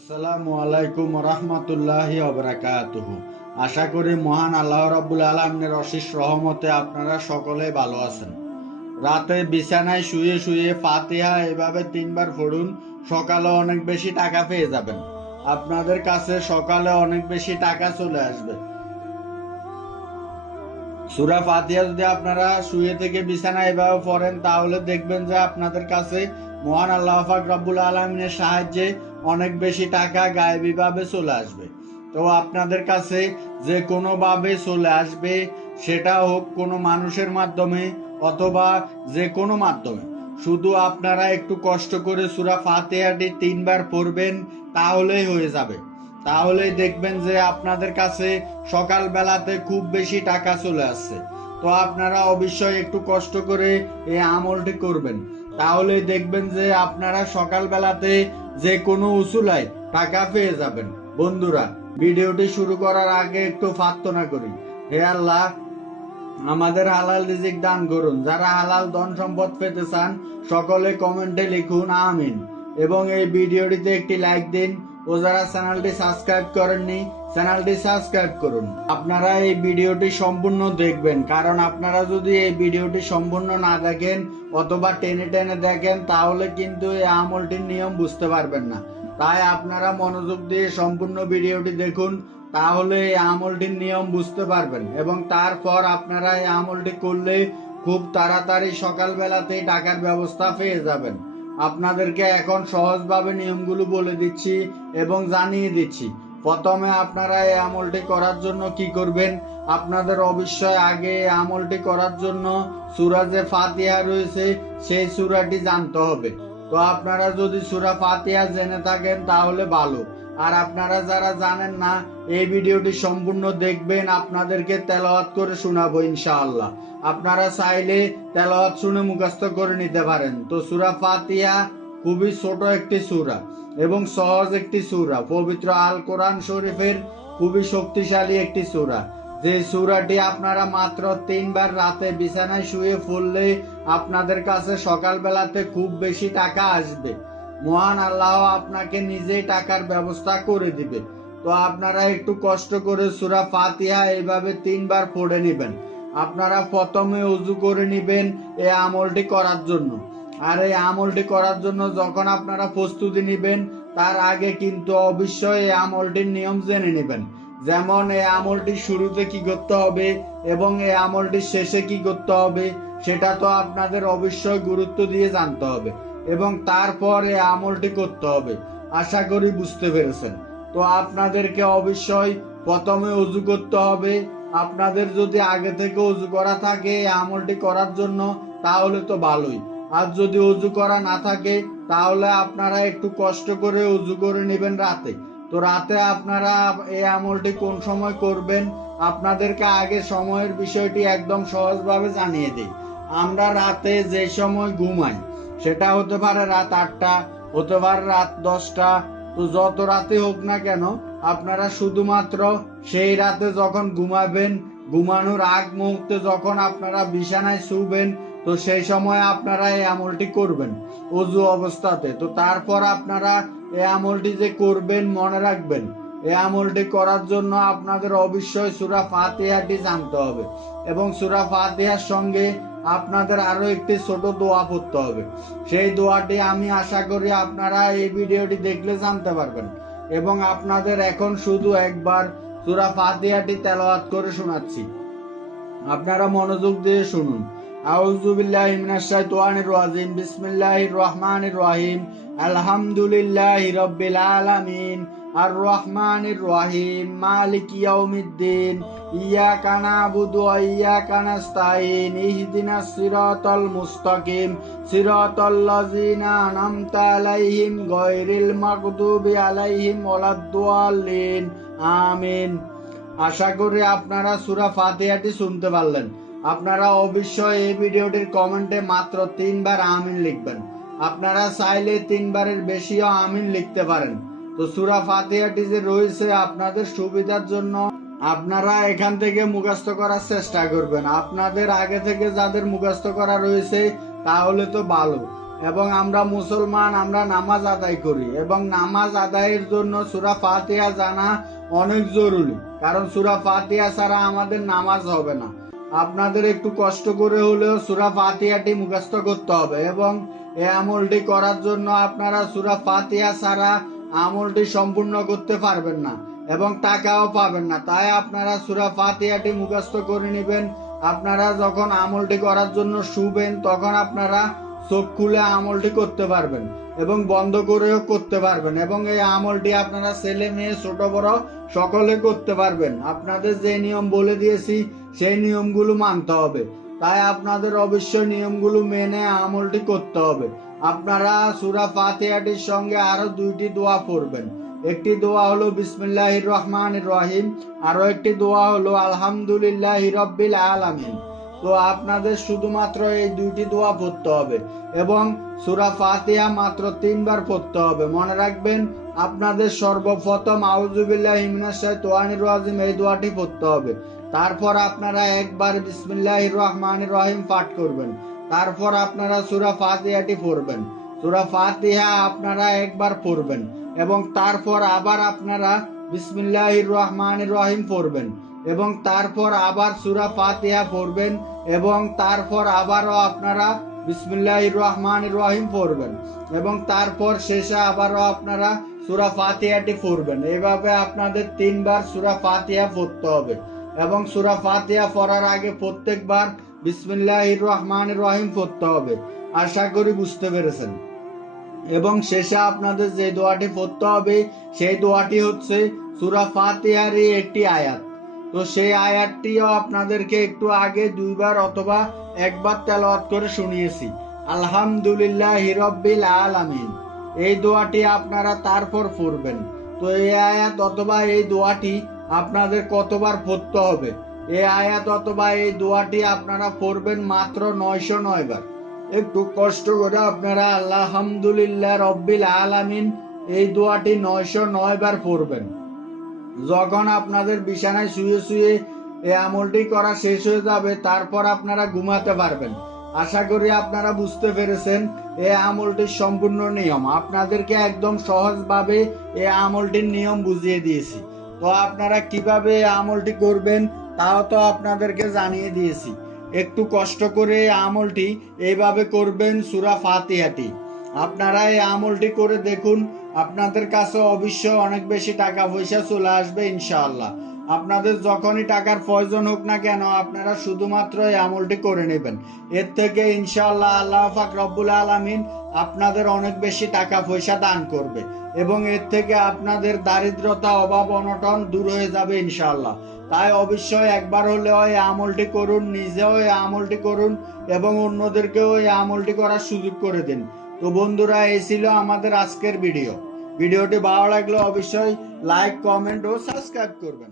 আসসালামু আলাইকুম রহমতুল্লাহি ওবারাকাতুহু। আশা করি মহান আল্লাহ রাব্বুল আলামিনের অশেষ রহমতে আপনারা সকলে ভালো আছেন। রাতে বিছানায় শুয়ে শুয়ে ফাতিহা এভাবে 3বার পড়ুন, সকালে অনেক বেশি টাকা পেয়ে যাবেন। আপনাদের কাছে সকালে অনেক বেশি টাকা চলে আসবে। সূরা ফাতিহা যদি আপনারা শুয়ে থেকে বিছানায় এভাবে পড়েন তাহলে দেখবেন যে আপনাদের কাছে মহান আল্লাহ পাক রব্বুল আলামিনের সাহায্যে অনেক বেশি টাকা গায়েবী ভাবে চলে আসবে। তো আপনাদের কাছে যে কোনো ভাবে চলে আসবে, সেটা হোক কোনো মানুষের মাধ্যমে অথবা যে কোনো মাধ্যমে। শুধু আপনারা একটু কষ্ট করে সূরা ফাতিহাটি 3বার পড়বেন, তাহলেই হয়ে যাবে। তাহলেই দেখবেন যে আপনাদের কাছে সকাল বেলাতে খুব বেশি টাকা চলে আসছে। তো আপনারা অবশ্যই একটু কষ্ট করে এই আমলটি করবেন, তাহলেই দেখবেন যে আপনারা সকাল বেলাতে যে কোনো উসুলায় টাকা পেয়ে যাবেন। বন্ধুরা, ভিডিওটি শুরু করার আগে একটু প্রার্থনা করি। হে আল্লাহ, আমাদের হালাল রিজিক দান করুন। যারা হালাল ধন সম্পদ পেতে চান সকলে কমেন্টে লিখুন আমিন, এবং এই ভিডিওটিতে একটি লাইক দিন, ও যারা চ্যানেলটি সাবস্ক্রাইব করেননি চ্যানেলটি সাবস্ক্রাইব করুন। আপনারা এই ভিডিওটি সম্পূর্ণ দেখবেন, কারণ আপনারা যদি এই ভিডিওটি সম্পূর্ণ না দেখেন অথবা টেনে টেনে দেখেন তাহলে কিন্তু এই আমলটির নিয়ম বুঝতে পারবেন না। তাই আপনারা মনোযোগ দিয়ে সম্পূর্ণ ভিডিওটি দেখুন, তাহলে এই আমলটির নিয়ম বুঝতে পারবেন, এবং তারপর আপনারা এই আমলটি করলে খুব তাড়াতাড়ি সকালবেলাতেই টাকার ব্যবস্থা পেয়ে যাবেন। আপনাদেরকে এখন সহজভাবে নিয়মগুলো বলে দিচ্ছি এবং জানিয়ে দিচ্ছি। প্রথমে আপনারা এই আমলটি করার জন্য কি করবেন, আপনাদের অবশ্যই আগে এই আমলটি করার জন্য সূরা যে ফাতিহা রয়েছে সেই সূরাটি জানতে হবে। তো আপনারা যদি সূরা ফাতিহা জেনে থাকেন তাহলে ভালো, আর আপনারা যারা জানেন না এই ভিডিওটি সম্পূর্ণ দেখবেন, আপনাদেরকে তেলাওয়াত করে শোনাবো ইনশাআল্লাহ। আপনারা চাইলে তেলাওয়াত শুনে মুখস্থ করে নিতে পারেন। তো সূরা ফাতিহা খুবই ছোট একটি সূরা এবং সহজ একটি সূরা, পবিত্র আল কোরআন শরীফের খুবই শক্তিশালী একটি সূরা। যে সূরাটি আপনারা মাত্র 3বার রাতে বিছানায় শুয়ে পড়লে আপনাদের কাছে সকালবেলাতে খুব বেশি টাকা আসবে। মহান আল্লাহ আপনাকে নিজেই টাকার ব্যবস্থা করে দিবে। তো আপনারা একটু কষ্ট করে সূরা ফাতিহা এইভাবে 3বার পড়ে নেবেন। আপনারা প্রথমে ওযু করে নেবেন এই আমলটি করার জন্য। আর এই আমলটি করার জন্য যখন আপনারা প্রস্তুতি নেবেন তার আগে কিন্তু অবশ্যই এই আমলটির নিয়ম জেনে নেবেন। যেমন এই আমলটি শুরুতে কি করতে হবে এবং এই আমলটি শেষে কি করতে হবে, সেটা তো আপনাদের অবশ্যই গুরুত্ব দিয়ে জানতে হবে এবং তারপর এই আমলটি করতে হবে। আশা করি বুঝতে পেরেছেন। তো আপনাদেরকে অবশ্যই প্রথমে ওযু করতে হবে। আপনাদের যদি আগে থেকে ওযু করা থাকে এই আমলটি করার জন্য তাহলে তো ভালোই, আর যদি ওযু করা না থাকে তাহলে আপনারা একটু কষ্ট করে ওযু করে নেবেন রাতে। তো রাতে আপনারা এই আমলটি কোন সময় করবেন, আপনাদেরকে আগে সময়ের বিষয়টি একদম সহজভাবে জানিয়ে দিই। আমরা রাতে যে সময় ঘুমাই সেটা হতে পারে রাত 8টা, হতে পারে রাত 10টা। তো যত রাতে হোক না কেন আপনারা শুধুমাত্র সেই রাতে যখন ঘুমাবেন, ঘুমানোর আগ মুহূর্তে যখন আপনারা বিছানায় শুবেন, তো সেই সময় আপনারা এই আমলটি করবেন ওযু অবস্থাতে। তো তারপর আপনারা এই আমলটি যে করবেন মনে রাখবেন, এই আমলটি করার জন্য আপনাদের অবশ্যই সূরা ফাতিহাটি জানতে হবে এবং সূরা ফাতিহার সঙ্গে আপনাদের আরো একটি ছোট দোয়া পড়তে হবে। সেই দোয়াটি আমি আশা করি আপনারা এই ভিডিওটি দেখলে জানতে পারবেন, এবং আপনাদের এখন শুধু একবার সূরা ফাতিহাটি তেলাওয়াত করে শোনাচ্ছি, আপনারা মনোযোগ দিয়ে শুনুন। আউযু বিল্লাহি মিনাশ শাইতানির রাজিম। বিসমিল্লাহির রহমানির রহিম। আলহামদুলিল্লাহি রাব্বিল আলামিন। আর রহমানির রহিম। মালিকি ইয়াউমিদ্দিন। ইয়াকা না'বুদু ওয়া ইয়াকা নাস্তাঈন। ইহদিনাস সিরাতাল মুস্তাকিম। সিরাতাল লাযিনা আন'আমতা আলাইহিম গায়রিল মাগদুবি আলাইহিম ওয়ালাদ-দাল্লিন। আমিন। আশা করি আপনারা সূরা ফাতিহাটি শুনতে পারলেন। আপনারা অবশ্যই এই ভিডিওটির কমেন্টে মাত্র 3বার আমিন লিখবেন। আপনারা চাইলে 3বারের বেশিও আমিন লিখতে পারেন। তো সূরা ফাতিহাটি যে রয়েছে আপনাদের সুবিধার জন্য আপনারা এখান থেকে মুখস্থ করার চেষ্টা করবেন। আপনাদের আগে থেকে যাদের মুখস্থ করা রয়েছে তাহলে তো ভালো, এবং আমরা মুসলমান, আমরা নামাজ আদায় করি এবং নামাজ আদায়ের জন্য সূরা ফাতিহা জানা অনেক জরুরি, কারণ সূরা ফাতিহা ছাড়া আমাদের নামাজ হবে না। আপনাদের একটু কষ্ট করে হলেও সূরা ফাতিহাটি মুখস্থ করতে হবে এবং এই আমলটি করার জন্য আপনারা সূরা ফাতিহা ছাড়া আমলটি সম্পূর্ণ করতে পারবেন না এবং টাকাও পাবেন না। তাই আপনারা সূরা ফাতিহাটি মুখস্থ করে নেবেন। আপনারা যখন আমলটি করার জন্য শুবেন তখন আপনারা চোখ খুলে আমলটি করতে পারবেন এবং বন্ধ করেও করতে পারবেন এবং এই আমলটি আপনারা ছেলে মেয়ে ছোট বড় সকলে করতে পারবেন। আপনাদের যে নিয়ম বলে দিয়েছি সেই নিয়মগুলো মানতে হবে, তাই আপনাদের অবশ্যই নিয়মগুলো মেনে আমলটি করতে হবে। আপনারা সূরা ফাতিহাটির সঙ্গে আরো দুইটি দোয়া পড়বেন। একটি দোয়া হলো বিসমিল্লাহির রহমানির রহিম, আরো একটি দোয়া হলো আলহামদুলিল্লাহি রাব্বিল আলামিন। তো আপনাদের শুধুমাত্র এই দুইটি দোয়া পড়তে হবে এবং সূরা ফাতিহা মাত্র 3 বার পড়তে হবে। মনে রাখবেন, আপনাদের সর্বপ্রথম আউযু বিল্লাহি মিনাশ শাইতানির রাজিম এই দোয়াটি পড়তে হবে। তারপর আপনারা একবার বিসমিল্লাহির রহমানির রহিম পাঠ করবেন। তারপর আপনারা সূরা ফাতিহাটি পড়বেন। সূরা ফাতিহা আপনারা একবার পড়বেন এবং তারপর আবার আপনারা বিসমিল্লাহির রহমানির রহিম পড়বেন এবং তারপর আবার সূরা ফাতিহা পড়বেন এবং তারপর আবারও আপনারা বিসমিল্লাহির রহমানির রহিম পড়বেন এবং তারপর শেষে আবারও আপনারা সূরা ফাতিহাটি পড়বেন। এইভাবে আপনাদের 3 বার সূরা ফাতিহা পড়তে হবে এবং সূরা ফাতিহা পড়ার আগে প্রত্যেকবার বিসমিল্লাহির রহমানির রহিম পড়তে হবে। আশা করি বুঝতে পেরেছেন। এবং শেষে আপনাদের যে দোয়াটি পড়তে হবে সেই দোয়াটি হচ্ছে সূরা ফাতিহারই একটি আয়াত। তো সেই আয়াতটিও আপনাদেরকে একটু আগে 2 বার অথবা একবার তেলাওয়াত করে শুনিয়েছি, আলহামদুলিল্লাহি রাব্বিল আলামিন। এই দোয়াটি আপনারা তারপর পড়বেন। তো এই আয়াত অথবা এই দোয়াটি আপনাদের কতবার পড়তে হবে? এই আয়াত অথবা এই দোয়াটি আপনারা পড়বেন মাত্র 909 বার। একটু কষ্ট করে আপনারা আলহামদুলিল্লাহ রাব্বিল আলামিন এই দোয়াটি 909 বার পড়বেন। যখন আপনাদের বিছানায় শুয়ে শুয়ে এই আমলটি করা শেষ হয়ে যাবে তারপর আপনারা ঘুমাতে পারবেন। আশা করি আপনারা বুঝতে পেরেছেন এই আমলটির সম্পূর্ণ নিয়ম। আপনাদেরকে একদম সহজভাবে এই আমলটির নিয়ম বুঝিয়ে দিয়েছি। তো আপনারা কিভাবে এই আমলটি করবেন তাও তো আপনাদেরকে জানিয়ে দিয়েছি। একটু কষ্ট করে এই আমলটি এইভাবে করবেন সূরা ফাতিহাটি। আপনারা এই আমলটি করে দেখুন, আপনাদের কাছে অবশ্যই অনেক বেশি টাকা পয়সা চলে আসবে ইনশাআল্লাহ। আপনাদের যখনই টাকার প্রয়োজন হোক না কেন আপনারা শুধুমাত্র এই আমলটি করে নেবেন। এর থেকে ইনশাআল্লাহ আল্লাহ পাক রব্বুল আলামিন আপনাদের অনেক বেশি টাকা পয়সা দান করবে এবং এর থেকে আপনাদের দারিদ্রতা, অভাব, অনটন দূর হয়ে যাবে ইনশাআল্লাহ। তাই অবশ্যই একবার হলেও এই আমলটি করুন, নিজেও এই আমলটি করুন এবং অন্যদেরকেও এই আমলটি করার সুযোগ করে দিন। তো বন্ধুরা, এই ছিল আমাদের আজকের ভিডিওটি ভালো লাগলে অবশ্যই লাইক, কমেন্ট ও সাবস্ক্রাইব করবেন।